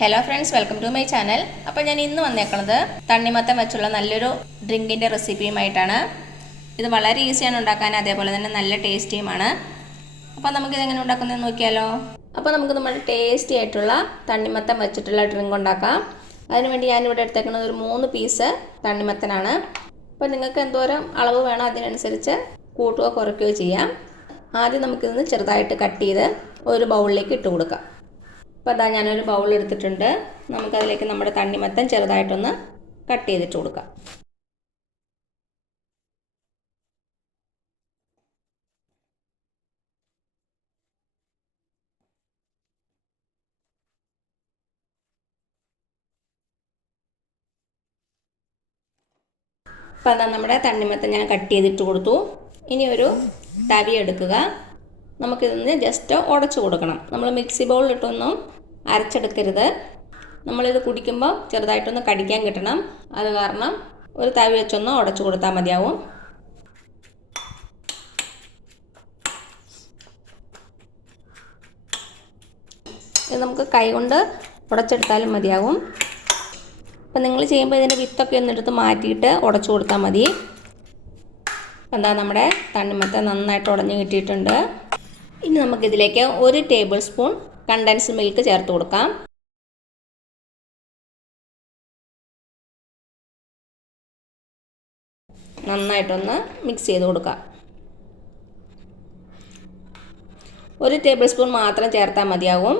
Hello friends, welcome to my channel. അപ്പോൾ ഞാൻ ഇന്ന് വന്നേക്കുന്നത് തണ്ണിമത്തൻ വെച്ചുള്ള നല്ലൊരു ഡ്രിങ്കിന്റെ റെസിപ്പിയുമായിട്ടാണ്. ഇത് വളരെ ഈസിയാണ് ഉണ്ടാക്കാൻ, അതേപോലെ തന്നെ നല്ല ടേസ്റ്റിയുമാണ്. അപ്പോൾ നമുക്ക് ഇത് എങ്ങനെ ഉണ്ടാക്കുന്നത് നോക്കിയാലോ. അപ്പോൾ നമുക്ക് നമ്മുടെ ടേസ്റ്റി ആയിട്ടുള്ള തണ്ണിമത്തൻ വെച്ചിട്ടുള്ള ഡ്രിങ്ക് ഉണ്ടാക്കാം. അതിനുവേണ്ടി ഞാൻ ഇവിടെ എടുത്തേക്കുന്നത് ഒരു 3 പീസ് തണ്ണിമത്തനാണ്. അപ്പോൾ നിങ്ങൾക്ക് എന്തോരം അളവ് വേണോ അതിനനുസരിച്ച് കൂട്ടുകയോ കുറയ്ക്കുകയോ ചെയ്യാം. ആദ്യം നമുക്കിത് ചെറുതായിട്ട് കട്ട് ചെയ്ത് ഒരു ബൗളിലേക്ക് ഇട്ട് കൊടുക്കാം. അപ്പോൾ അതാ ഞാനൊരു ബൗൾ എടുത്തിട്ടുണ്ട്. നമുക്കതിലേക്ക് നമ്മുടെ തണ്ണിമത്തൻ ചെറുതായിട്ടൊന്ന് കട്ട് ചെയ്തിട്ട് കൊടുക്കാം. അപ്പോൾ അതാ നമ്മുടെ തണ്ണിമത്തൻ ഞാൻ കട്ട് ചെയ്തിട്ട് കൊടുത്തു. ഇനി ഒരു തവി എടുക്കുക. നമുക്കിതൊന്ന് ജസ്റ്റ് ഉടച്ചു കൊടുക്കണം. നമ്മൾ മിക്സി ബൗളിലിട്ടൊന്നും അരച്ചെടുക്കരുത്. നമ്മളിത് കുടിക്കുമ്പോൾ ചെറുതായിട്ടൊന്ന് കടിക്കാൻ കിട്ടണം. അത് കാരണം ഒരു തവി വെച്ചൊന്ന് ഉടച്ചു കൊടുത്താൽ മതിയാവും. ഇത് നമുക്ക് കൈ കൊണ്ട് ഉടച്ചെടുത്താലും മതിയാവും. അപ്പം നിങ്ങൾ ചെയ്യുമ്പോൾ ഇതിൻ്റെ വിത്തൊക്കെ ഒന്നെടുത്ത് മാറ്റിയിട്ട് ഉടച്ചു കൊടുത്താൽ മതി. എന്താ നമ്മുടെ തണ്ണിമത്തൻ നന്നായിട്ട് ഉടഞ്ഞ് കിട്ടിയിട്ടുണ്ട്. ഇനി നമുക്കിതിലേക്ക് 1 ടേബിൾ സ്പൂൺ കണ്ടൻസ്ഡ് മിൽക്ക് ചേർത്ത് കൊടുക്കാം. നന്നായിട്ടൊന്ന് മിക്സ് ചെയ്ത് കൊടുക്കാം. 1 ടേബിൾ സ്പൂൺ മാത്രം ചേർത്താൽ മതിയാവും.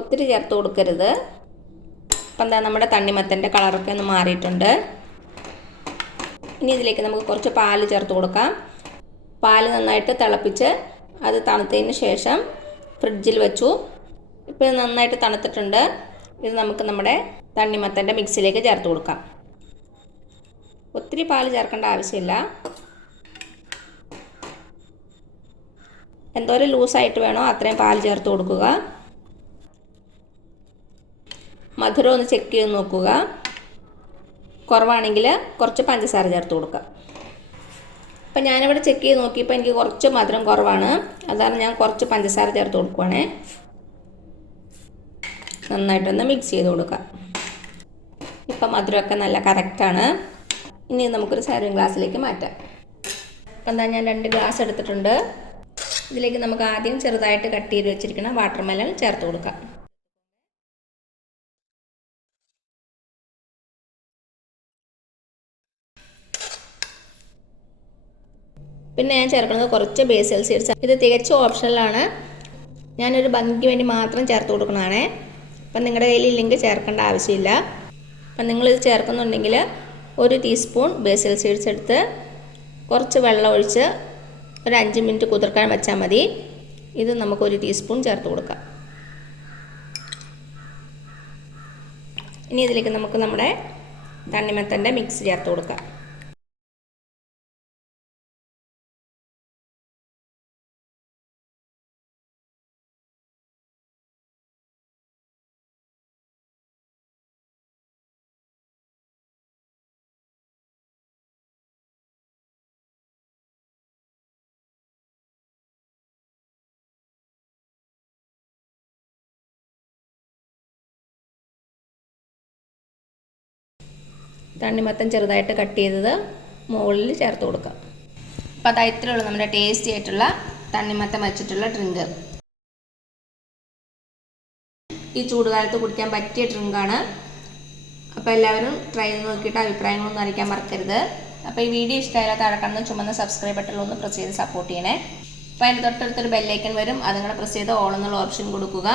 ഒത്തിരി ചേർത്ത് കൊടുക്കരുത്. അപ്പം എന്താ നമ്മുടെ തണ്ണിമത്തൻ്റെ കളറൊക്കെ ഒന്ന് മാറിയിട്ടുണ്ട്. ഇനി ഇതിലേക്ക് നമുക്ക് കുറച്ച് പാല് ചേർത്ത് കൊടുക്കാം. പാല് നന്നായിട്ട് തിളപ്പിച്ച് അത് തണുത്തതിന് ശേഷം ഫ്രിഡ്ജിൽ വെച്ചു. ഇപ്പോൾ ഇത് നന്നായിട്ട് തണുത്തിട്ടുണ്ട്. ഇത് നമുക്ക് നമ്മുടെ തണ്ണിമത്തൻ്റെ മിക്സിലേക്ക് ചേർത്ത് കൊടുക്കാം. ഒത്തിരി പാല് ചേർക്കേണ്ട ആവശ്യമില്ല. എന്തോരം ലൂസായിട്ട് വേണോ അത്രയും പാല് ചേർത്ത് കൊടുക്കുക. മധുരം ഒന്ന് ചെക്ക് ചെയ്ത് നോക്കുക. കുറവാണെങ്കിൽ കുറച്ച് പഞ്ചസാര ചേർത്ത് കൊടുക്കുക. അപ്പം ഞാനിവിടെ ചെക്ക് ചെയ്ത് നോക്കിയപ്പോൾ എനിക്ക് കുറച്ച് മധുരം കുറവാണ്. അതാണ് ഞാൻ കുറച്ച് പഞ്ചസാര ചേർത്ത് കൊടുക്കുവാണേ. നന്നായിട്ടൊന്ന് മിക്സ് ചെയ്ത് കൊടുക്കുക. ഇപ്പം മധുരമൊക്കെ നല്ല കറക്റ്റാണ്. ഇനി നമുക്കൊരു സർവിങ് ഗ്ലാസ്സിലേക്ക് മാറ്റാം. അപ്പം എന്താ ഞാൻ 2 ഗ്ലാസ് എടുത്തിട്ടുണ്ട്. ഇതിലേക്ക് നമുക്ക് ആദ്യം ചെറുതായിട്ട് കട്ട് ചെയ്ത് വെച്ചിരിക്കുന്ന വാട്ടർമെലൺ ചേർത്ത് കൊടുക്കാം. പിന്നെ ഞാൻ ചേർക്കുന്നത് കുറച്ച് ബേസിൽ സീഡ്സ്. ഇത് തികച്ചും ഓപ്ഷണലാണ്. ഞാനൊരു ഭംഗിക്ക് വേണ്ടി മാത്രം ചേർത്ത് കൊടുക്കുന്നതാണേ. അപ്പം നിങ്ങളുടെ കയ്യിൽ ഇല്ലെങ്കിൽ ചേർക്കേണ്ട ആവശ്യമില്ല. അപ്പം നിങ്ങളിത് ചേർക്കുന്നുണ്ടെങ്കിൽ 1 ടീസ്പൂൺ ബേസിൽ സീഡ്സ് എടുത്ത് കുറച്ച് വെള്ളം ഒഴിച്ച് ഒരു 5 മിനിറ്റ് കുതിർക്കാൻ വെച്ചാൽ മതി. ഇത് നമുക്ക് 1 ടീസ്പൂൺ ചേർത്ത് കൊടുക്കാം. ഇനി ഇതിലേക്ക് നമുക്ക് നമ്മുടെ തണ്ണിമത്തൻ്റെ മിക്സ് ചേർത്ത് കൊടുക്കാം. തണ്ണിമത്തൻ ചെറുതായിട്ട് കട്ട് ചെയ്തത് മുകളിൽ ചേർത്ത് കൊടുക്കാം. അപ്പോൾ അത് ഇത്രയേ ഉള്ളൂ നമ്മുടെ ടേസ്റ്റി ആയിട്ടുള്ള തണ്ണിമത്തൻ വെച്ചിട്ടുള്ള ഡ്രിങ്ക്. ഈ ചൂടുകാലത്ത് കുടിക്കാൻ പറ്റിയ ഡ്രിങ്കാണ്. അപ്പോൾ എല്ലാവരും ട്രൈ ചെയ്ത് നോക്കിയിട്ട് അഭിപ്രായങ്ങളൊന്നും അറിയിക്കാൻ മറക്കരുത്. അപ്പോൾ ഈ വീഡിയോ ഇഷ്ടമായാലും താഴെ കാണുന്ന ചുമന്ന സബ്സ്ക്രൈബ് ബട്ടണിൽ ഒന്ന് പ്രസ് ചെയ്ത് സപ്പോർട്ട് ചെയ്യണേ. അപ്പോൾ അതിൻ്റെ തൊട്ടടുത്തൊരു ബെല്ലൈക്കൺ വരും. അതുങ്ങളെ പ്രസ് ചെയ്ത് ഓൾ എന്നുള്ള ഓപ്ഷൻ കൊടുക്കുക.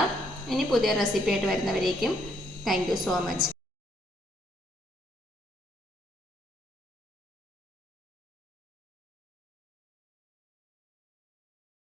ഇനി പുതിയ റെസിപ്പി ആയിട്ട് വരുന്നവരേക്കും താങ്ക് യു സോ മച്ച്.